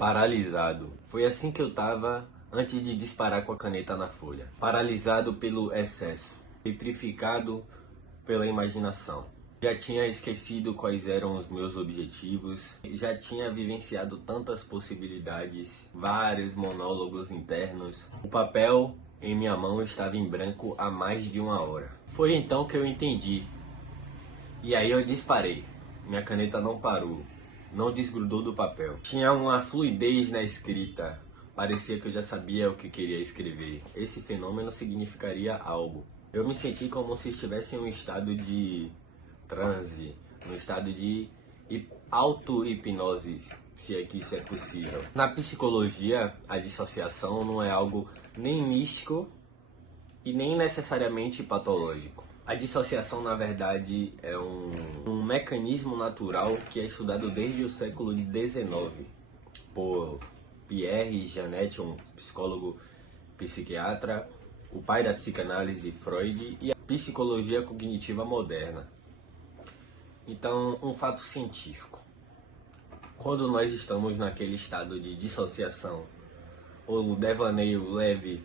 Paralisado. Foi assim que eu tava antes de disparar com a caneta na folha. Paralisado pelo excesso, petrificado pela imaginação. Já tinha esquecido quais eram os meus objetivos, já tinha vivenciado tantas possibilidades, vários monólogos internos. O papel em minha mão estava em branco há mais de uma hora. Foi então que eu entendi. E aí eu disparei. Minha caneta não parou, não desgrudou do papel. Tinha uma fluidez na escrita. Parecia que eu já sabia o que queria escrever. Esse fenômeno significaria algo. Eu me senti como se estivesse em um estado de transe, um estado de auto-hipnose, se é que isso é possível. Na psicologia, a dissociação não é algo nem místico e nem necessariamente patológico. A dissociação, na verdade, é um mecanismo natural que é estudado desde o século XIX por Pierre Janet, um psicólogo psiquiatra, o pai da psicanálise, Freud, e a psicologia cognitiva moderna. Então, um fato científico. Quando nós estamos naquele estado de dissociação, ou devaneio leve,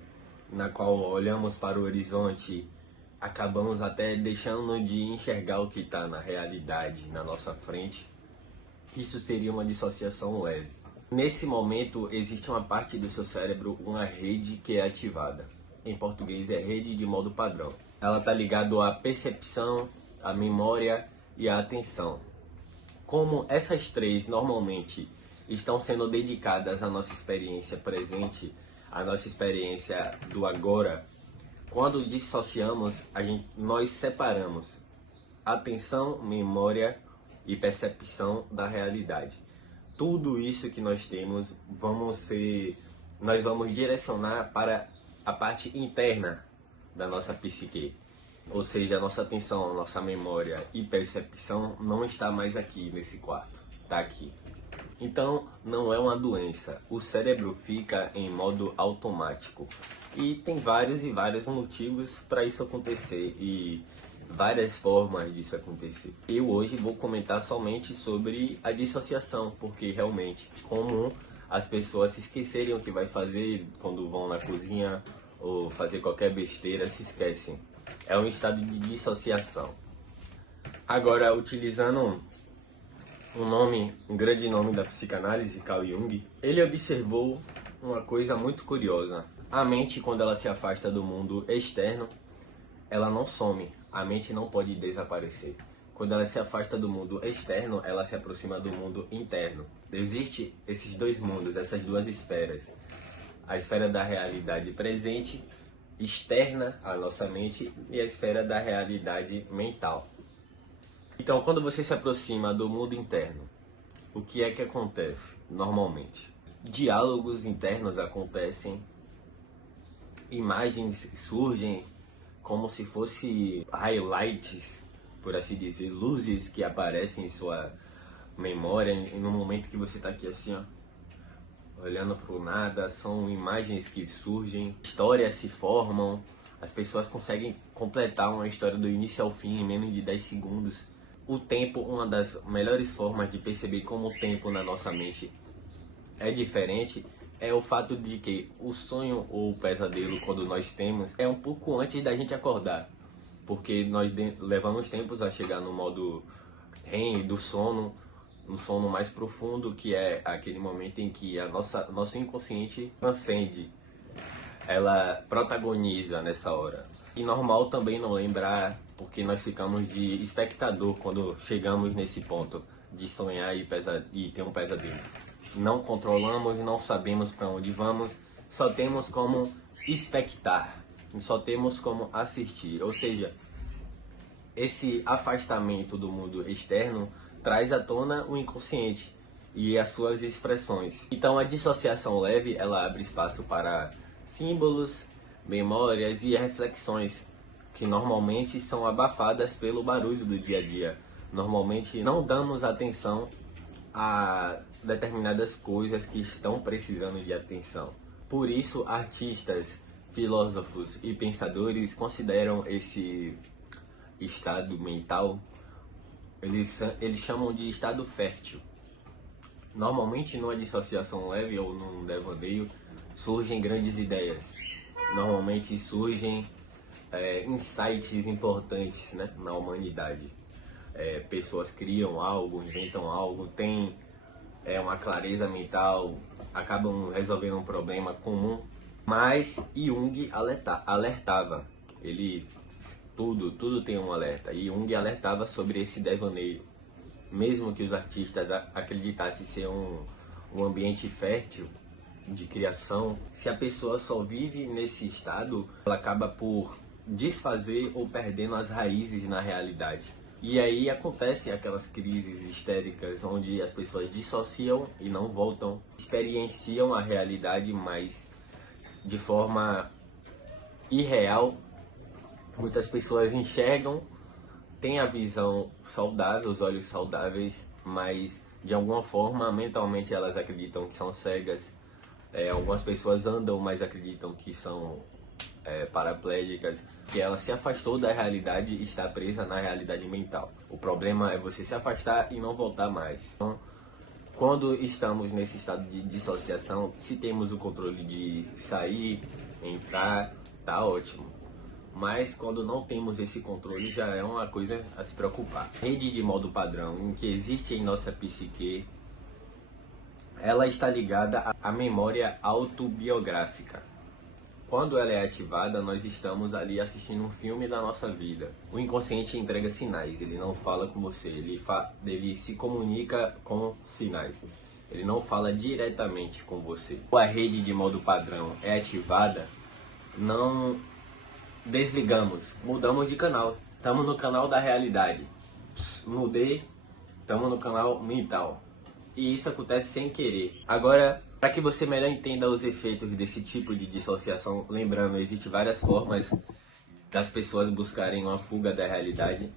na qual olhamos para o horizonte, acabamos até deixando de enxergar o que está na realidade, na nossa frente, isso seria uma dissociação leve. Nesse momento, existe uma parte do seu cérebro, uma rede que é ativada. Em português é rede de modo padrão. Ela está ligada à percepção, à memória e à atenção. Como essas três normalmente estão sendo dedicadas à nossa experiência presente, à nossa experiência do agora, quando dissociamos, nós separamos atenção, memória e percepção da realidade. Tudo isso que nós temos, nós vamos direcionar para a parte interna da nossa psique. Ou seja, a nossa atenção, a nossa memória e percepção não está mais aqui nesse quarto, está aqui. Então, não é uma doença. O cérebro fica em modo automático. E tem vários e vários motivos para isso acontecer e várias formas disso acontecer. Eu hoje vou comentar somente sobre a dissociação, porque realmente comum as pessoas se esquecerem o que vai fazer quando vão na cozinha ou fazer qualquer besteira, se esquecem. É um estado de dissociação. Agora, utilizando um grande nome da psicanálise, Carl Jung, ele observou uma coisa muito curiosa. A mente, quando ela se afasta do mundo externo, ela não some. A mente não pode desaparecer. Quando ela se afasta do mundo externo, ela se aproxima do mundo interno. Existem esses dois mundos, essas duas esferas. A esfera da realidade presente, externa à nossa mente, e a esfera da realidade mental. Então, quando você se aproxima do mundo interno, o que é que acontece normalmente? Diálogos internos acontecem, imagens surgem como se fossem highlights, por assim dizer, luzes que aparecem em sua memória no momento que você está aqui assim, ó, olhando para o nada. São imagens que surgem, histórias se formam, as pessoas conseguem completar uma história do início ao fim em menos de 10 segundos. O tempo, uma das melhores formas de perceber como o tempo na nossa mente é diferente, é o fato de que o sonho ou o pesadelo, quando nós temos, é um pouco antes da gente acordar. Porque nós levamos tempos a chegar no modo REM do sono, no sono mais profundo, que é aquele momento em que nosso inconsciente transcende, ela protagoniza nessa hora. E normal também não lembrar, porque nós ficamos de espectador quando chegamos nesse ponto de sonhar e ter um pesadelo. Não controlamos, não sabemos para onde vamos, só temos como expectar, só temos como assistir. Ou seja, esse afastamento do mundo externo traz à tona o inconsciente e as suas expressões. Então a dissociação leve, ela abre espaço para símbolos, memórias e reflexões que normalmente são abafadas pelo barulho do dia a dia. Normalmente não damos atenção a determinadas coisas que estão precisando de atenção. Por isso, artistas, filósofos e pensadores consideram esse estado mental, eles chamam de estado fértil. Normalmente numa dissociação leve ou num devaneio surgem grandes ideias. Normalmente surgem insights importantes, né, na humanidade. Pessoas criam algo, inventam algo, têm uma clareza mental, acabam resolvendo um problema comum. Mas Jung alertava, tudo tem um alerta, e Jung alertava sobre esse devaneio. Mesmo que os artistas acreditassem ser um ambiente fértil de criação, se a pessoa só vive nesse estado, ela acaba por desfazer ou perdendo as raízes na realidade. E aí acontecem aquelas crises histéricas onde as pessoas dissociam e não voltam, experienciam a realidade, mas de forma irreal. Muitas pessoas enxergam, têm a visão saudável, os olhos saudáveis, mas de alguma forma mentalmente elas acreditam que são cegas. Algumas pessoas andam, mas acreditam que são paraplégicas, que ela se afastou da realidade e está presa na realidade mental. O problema é você se afastar e não voltar mais. Então, quando estamos nesse estado de dissociação, se temos o controle de sair, entrar, tá ótimo. Mas quando não temos esse controle, já é uma coisa a se preocupar. Rede de modo padrão, em que existe em nossa psique, ela está ligada à memória autobiográfica. Quando ela é ativada, nós estamos ali assistindo um filme da nossa vida. O inconsciente entrega sinais, ele não fala com você, ele se comunica com sinais. Ele não fala diretamente com você. Quando a rede de modo padrão é ativada, não desligamos, mudamos de canal. Estamos no canal da realidade. Mudei, estamos no canal mental. E isso acontece sem querer. Agora, para que você melhor entenda os efeitos desse tipo de dissociação, lembrando, existem várias formas das pessoas buscarem uma fuga da realidade.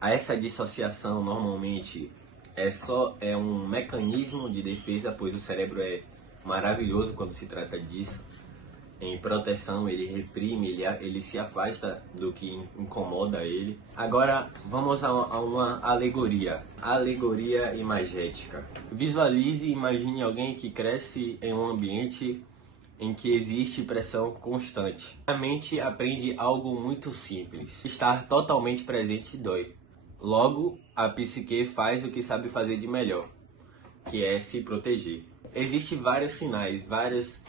Essa dissociação normalmente é um mecanismo de defesa, pois o cérebro é maravilhoso quando se trata disso. Em proteção, ele reprime, ele se afasta do que incomoda ele. Agora, vamos a uma alegoria. Alegoria imagética. Visualize e imagine alguém que cresce em um ambiente em que existe pressão constante. A mente aprende algo muito simples. Estar totalmente presente dói. Logo, a psique faz o que sabe fazer de melhor, que é se proteger. Existem vários sinais, vários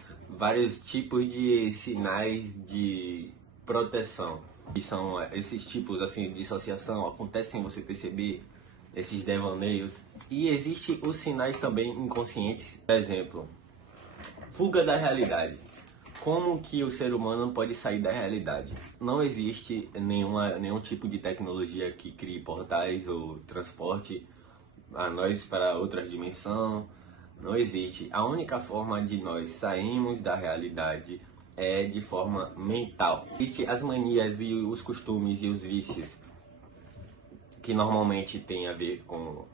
tipos de sinais de proteção, que são esses tipos assim de dissociação, acontece sem você perceber, esses devaneios. E existem os sinais também inconscientes, por exemplo, fuga da realidade. Como que o ser humano pode sair da realidade? Não existe nenhum tipo de tecnologia que crie portais ou transporte a nós para outra dimensão. Não existe. A única forma de nós sairmos da realidade é de forma mental. Existem as manias e os costumes e os vícios que normalmente tem a ver com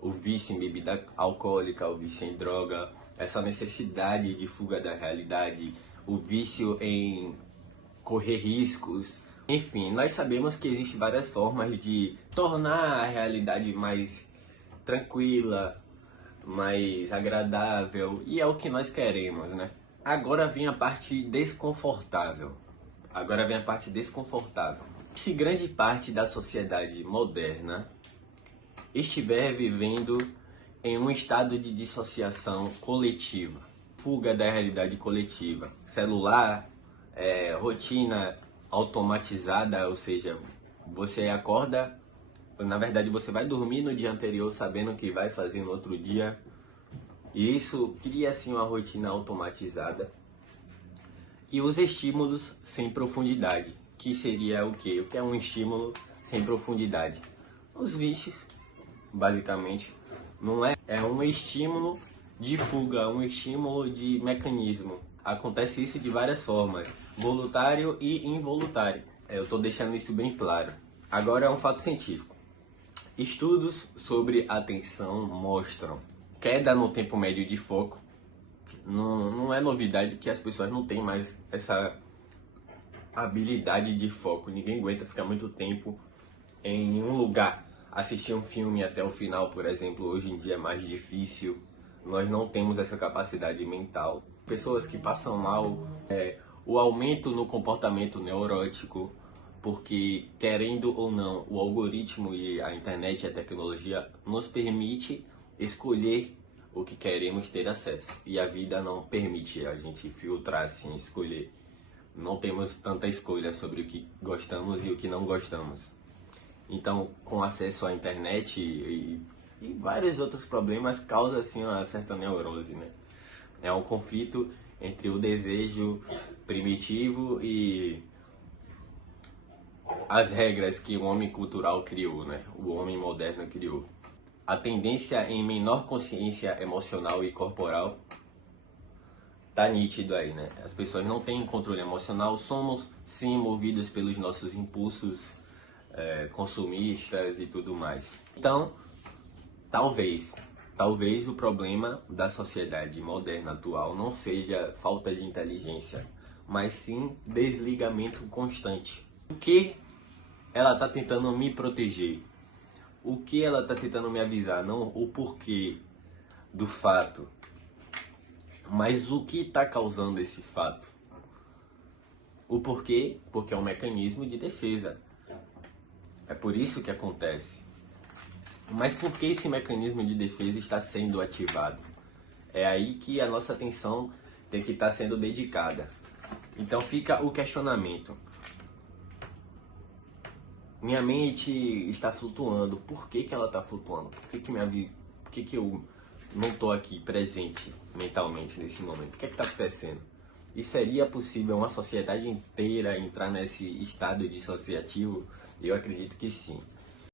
o vício em bebida alcoólica, o vício em droga, essa necessidade de fuga da realidade, o vício em correr riscos. Enfim, nós sabemos que existem várias formas de tornar a realidade mais tranquila, mais agradável, e é o que nós queremos, né? Agora vem a parte desconfortável. Se grande parte da sociedade moderna estiver vivendo em um estado de dissociação coletiva, fuga da realidade coletiva, celular, rotina automatizada, ou seja, você acorda, na verdade você vai dormir no dia anterior sabendo o que vai fazer no outro dia, e isso cria assim uma rotina automatizada. E os estímulos sem profundidade, que seria o quê? O que é um estímulo sem profundidade? Os vícios, basicamente, não é um estímulo de fuga, um estímulo de mecanismo. Acontece isso de várias formas, voluntário e involuntário. Eu estou deixando isso bem claro. Agora é um fato científico. Estudos sobre atenção mostram queda no tempo médio de foco. Não é novidade que as pessoas não têm mais essa habilidade de foco. Ninguém aguenta ficar muito tempo em um lugar. Assistir um filme até o final, por exemplo, hoje em dia é mais difícil. Nós não temos essa capacidade mental. Pessoas que passam mal, o aumento no comportamento neurótico, porque querendo ou não, o algoritmo e a internet e a tecnologia nos permite escolher o que queremos ter acesso. E a vida não permite a gente filtrar assim, escolher. Não temos tanta escolha sobre o que gostamos e o que não gostamos. Então, com acesso à internet e vários outros problemas, causa assim uma certa neurose, né? É um conflito entre o desejo primitivo e as regras que o homem cultural criou, né? O homem moderno criou. A tendência em menor consciência emocional e corporal tá nítido aí, né? As pessoas não têm controle emocional, somos sim movidos pelos nossos impulsos consumistas e tudo mais. Então, talvez o problema da sociedade moderna atual não seja falta de inteligência, mas sim desligamento constante. O que ela está tentando me proteger? O que ela está tentando me avisar? Não o porquê do fato, mas o que está causando esse fato. O porquê? Porque é um mecanismo de defesa. É por isso que acontece. Mas por que esse mecanismo de defesa está sendo ativado? É aí que a nossa atenção tem que estar sendo dedicada. Então fica o questionamento. Minha mente está flutuando. Por que ela está flutuando? Por que eu não estou aqui presente mentalmente nesse momento? O que está acontecendo? E seria possível uma sociedade inteira entrar nesse estado dissociativo? Eu acredito que sim.